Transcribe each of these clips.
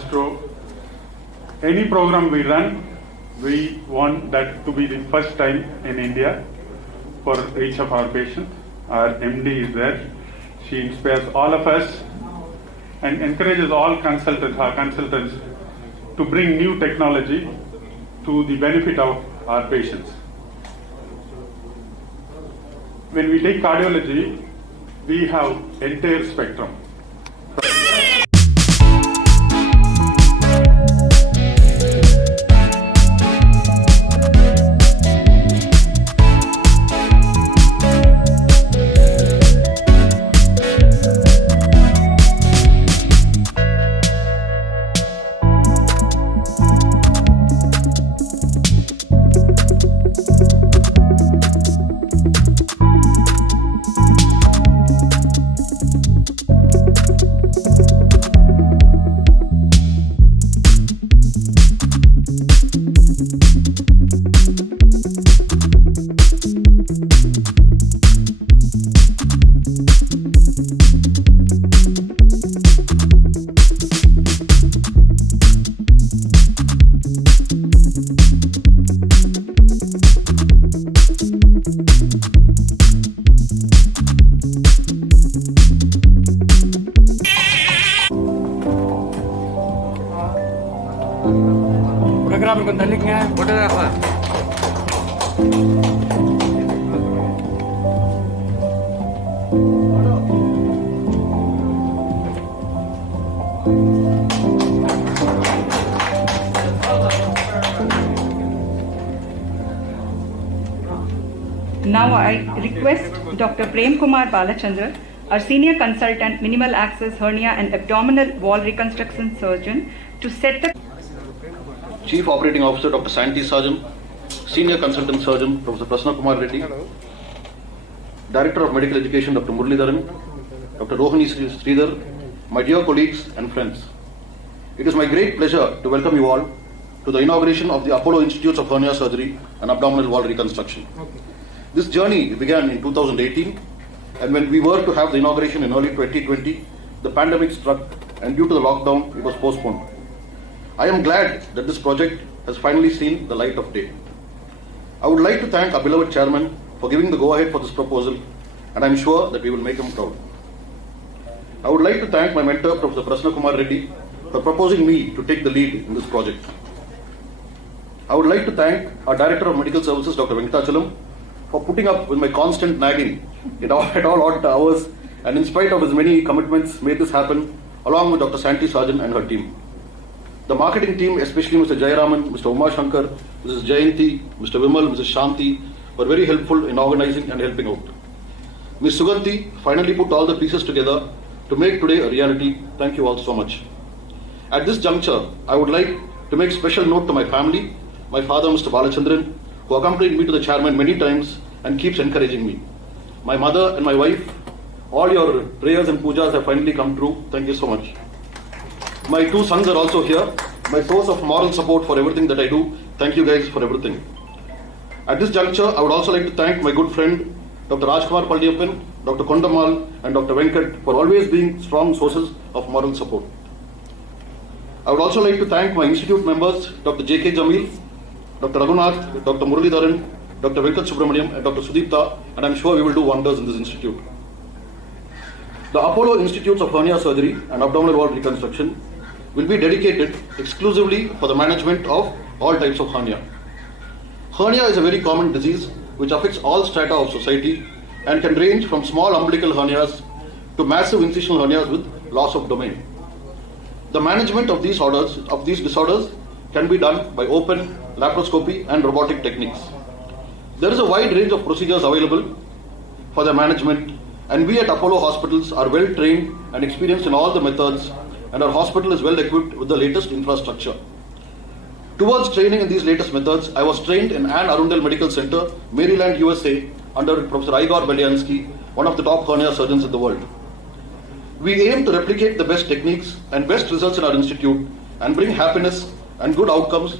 Astro. Any program we run, we want that to be the first time in India for each of our patients. Our MD is there. She inspires all of us and encourages all our consultants to bring new technology to the benefit of our patients. When we take cardiology, we have entire spectrum. Now I request Dr. Prem Kumar Balachandran, our senior consultant, minimal access hernia and abdominal wall reconstruction surgeon, to set the Chief Operating Officer Dr. Santi Sarjan, Senior Consultant Surgeon Professor Prasanna Kumar Reddy, Director of Medical Education Dr. Muralidharan, Dr. Rohini Sridhar, my dear colleagues and friends. It is my great pleasure to welcome you all to the inauguration of the Apollo Institutes of Hernia Surgery and Abdominal Wall Reconstruction. This journey began in 2018, and when we were to have the inauguration in early 2020, the pandemic struck, and due to the lockdown, it was postponed. I am glad that this project has finally seen the light of day. I would like to thank our beloved chairman for giving the go-ahead for this proposal, and I am sure that we will make him proud. I would like to thank my mentor, Professor Prasanna Kumar Reddy, for proposing me to take the lead in this project. I would like to thank our Director of Medical Services, Dr. Venkatachalam, for putting up with my constant nagging at all odd hours, and in spite of his many commitments, made this happen, along with Dr. Santi Sarjan and her team. The marketing team, especially Mr. Jayaraman, Mr. Uma Shankar, Mrs. Jayanti, Mr. Vimal, Mrs. Shanti, were very helpful in organizing and helping out. Ms. Suganti finally put all the pieces together to make today a reality. Thank you all so much. At this juncture, I would like to make special note to my family, my father, Mr. Balachandran, who accompanied me to the chairman many times and keeps encouraging me. My mother and my wife, all your prayers and pujas have finally come true. Thank you so much. My two sons are also here, my source of moral support for everything that I do. Thank you guys for everything. At this juncture, I would also like to thank my good friend, Dr. Rajkumar Palliyappan, Dr. Kondamal, and Dr. Venkat for always being strong sources of moral support. I would also like to thank my institute members, Dr. J.K. Jamil, Dr. Raghunath, Dr. Muralidharan, Dr. Venkat Subramaniam, and Dr. Sudipta, and I am sure we will do wonders in this institute. The Apollo Institutes of Hernia Surgery and Abdominal Wall Reconstruction will be dedicated exclusively for the management of all types of hernia. Hernia is a very common disease which affects all strata of society and can range from small umbilical hernias to massive incisional hernias with loss of domain. The management of these disorders can be done by open, laparoscopy and robotic techniques. There is a wide range of procedures available for their management, and we at Apollo Hospitals are well trained and experienced in all the methods, and our hospital is well equipped with the latest infrastructure. Towards training in these latest methods, I was trained in Anne Arundel Medical Center, Maryland, USA, under Professor Igor Belyansky, one of the top hernia surgeons in the world. We aim to replicate the best techniques and best results in our institute and bring happiness and good outcomes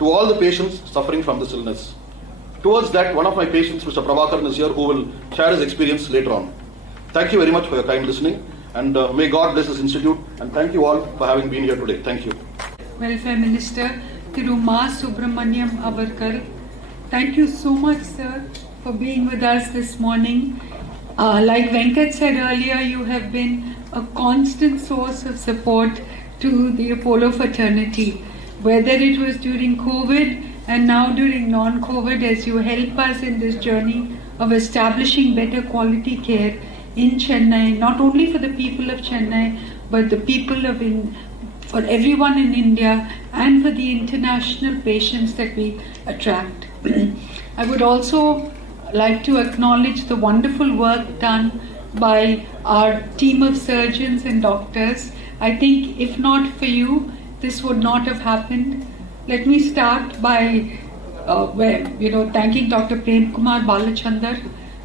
to all the patients suffering from this illness. Towards that, one of my patients, Mr. Prabhakaran, is here, who will share his experience later on. Thank you very much for your kind listening. And may God bless this institute. And thank you all for having been here today. Thank you. Welfare Minister Thiru Ma Subramaniam Avarkar. Thank you so much, sir, for being with us this morning. Like Venkat said earlier, you have been a constant source of support to the Apollo fraternity, whether it was during COVID and now during non-COVID, as you help us in this journey of establishing better quality care in Chennai, not only for the people of Chennai, but the people for everyone in India and for the international patients that we attract. I would also like to acknowledge the wonderful work done by our team of surgeons and doctors. I think if not for you, this would not have happened. Let me start by thanking Dr. Prem Kumar Balachandar.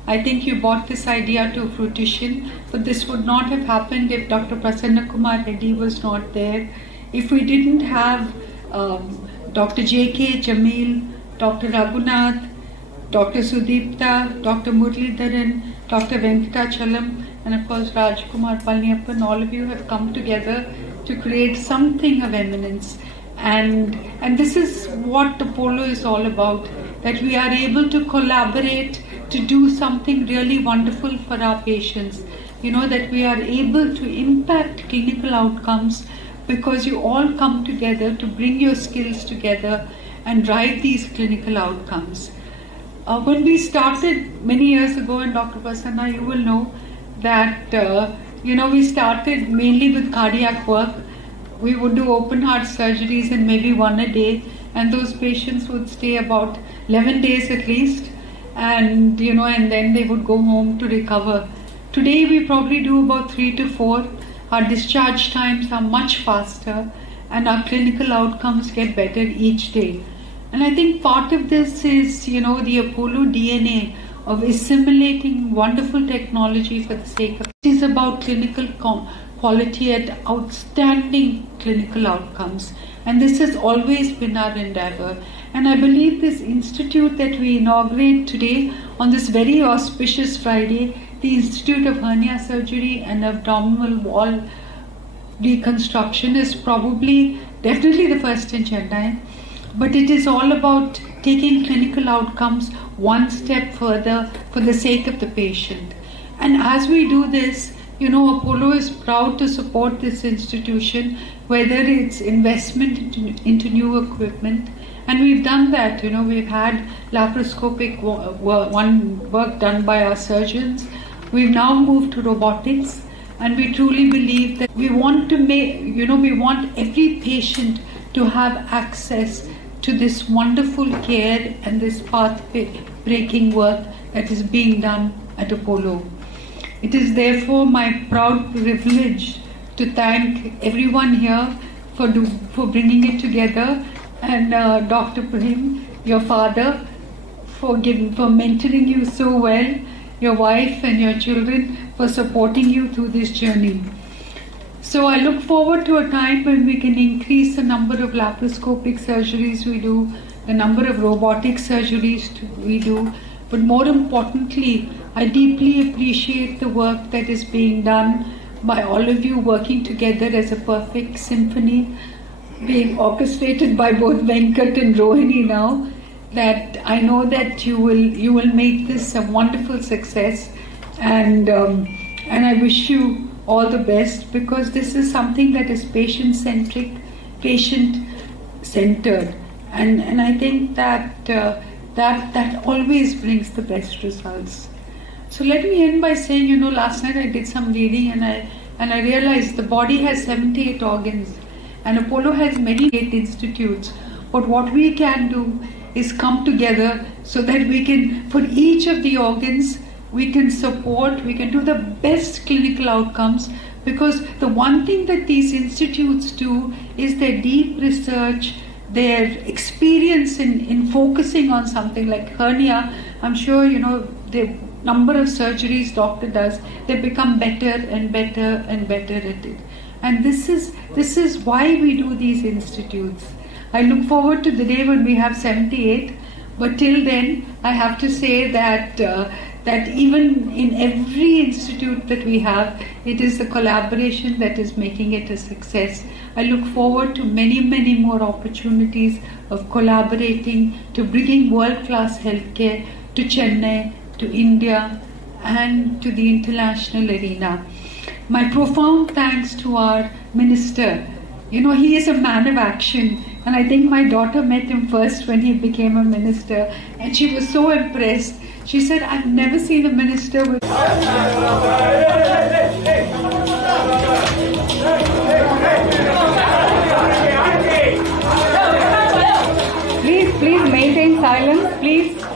I think you brought this idea to fruition, but this would not have happened if Dr. Prasanna Kumar Reddy was not there. If we didn't have Dr. J.K. Jamil, Dr. Raghunath, Dr. Sudipta, Dr. Muralidharan, Dr. Venkatachalam, and of course Rajkumar Palniappan, all of you have come together to create something of eminence. And this is what Apollo is all about, that we are able to collaborate to do something really wonderful for our patients. You know, that we are able to impact clinical outcomes because you all come together to bring your skills together and drive these clinical outcomes. When we started many years ago, and Dr. Prasanna, you will know that we started mainly with cardiac work. We would do open heart surgeries and maybe one a day, and those patients would stay about 11 days at least, and then they would go home to recover. Today we probably do about 3 to 4. Our discharge times are much faster and our clinical outcomes get better each day. And I think part of this is, the Apollo DNA of assimilating wonderful technology for the sake of it. It is about clinical quality and outstanding clinical outcomes. And this has always been our endeavor. And I believe this institute that we inaugurate today on this very auspicious Friday, the Institute of Hernia Surgery and Abdominal Wall Reconstruction, is definitely the first in Chennai. But it is all about taking clinical outcomes one step further for the sake of the patient. And as we do this, Apollo is proud to support this institution, whether it's investment into new equipment. And we've done that. We've had laparoscopic work done by our surgeons. We've now moved to robotics, and we truly believe that we want every patient to have access to this wonderful care and this path-breaking work that is being done at Apollo. It is therefore my proud privilege to thank everyone here for bringing it together, and Dr. Prem, your father, for mentoring you so well, your wife and your children for supporting you through this journey. So I look forward to a time when we can increase the number of laparoscopic surgeries we do, the number of robotic surgeries we do, but more importantly, I deeply appreciate the work that is being done by all of you working together as a perfect symphony, being orchestrated by both Venkat and Rohini now, that I know that you will make this a wonderful success, and I wish you all the best, because this is something that is patient-centric, patient-centered, and I think that always brings the best results. So let me end by saying, last night I did some reading and I realized the body has 78 organs and Apollo has many 8 institutes. But what we can do is come together so that we can, for each of the organs, we can support, we can do the best clinical outcomes, because the one thing that these institutes do is their deep research, their experience in focusing on something like hernia. I'm sure the number of surgeries doctor does, they become better and better and better at it. And this is why we do these institutes. I look forward to the day when we have 78, but till then I have to say that that even in every institute that we have, it is the collaboration that is making it a success. I look forward to many, many more opportunities of collaborating to bringing world-class healthcare to Chennai, to India, and to the international arena. My profound thanks to our minister. You know, he is a man of action, and I think my daughter met him first when he became a minister, and she was so impressed. She said, I've never seen a minister with... Please maintain silence, please.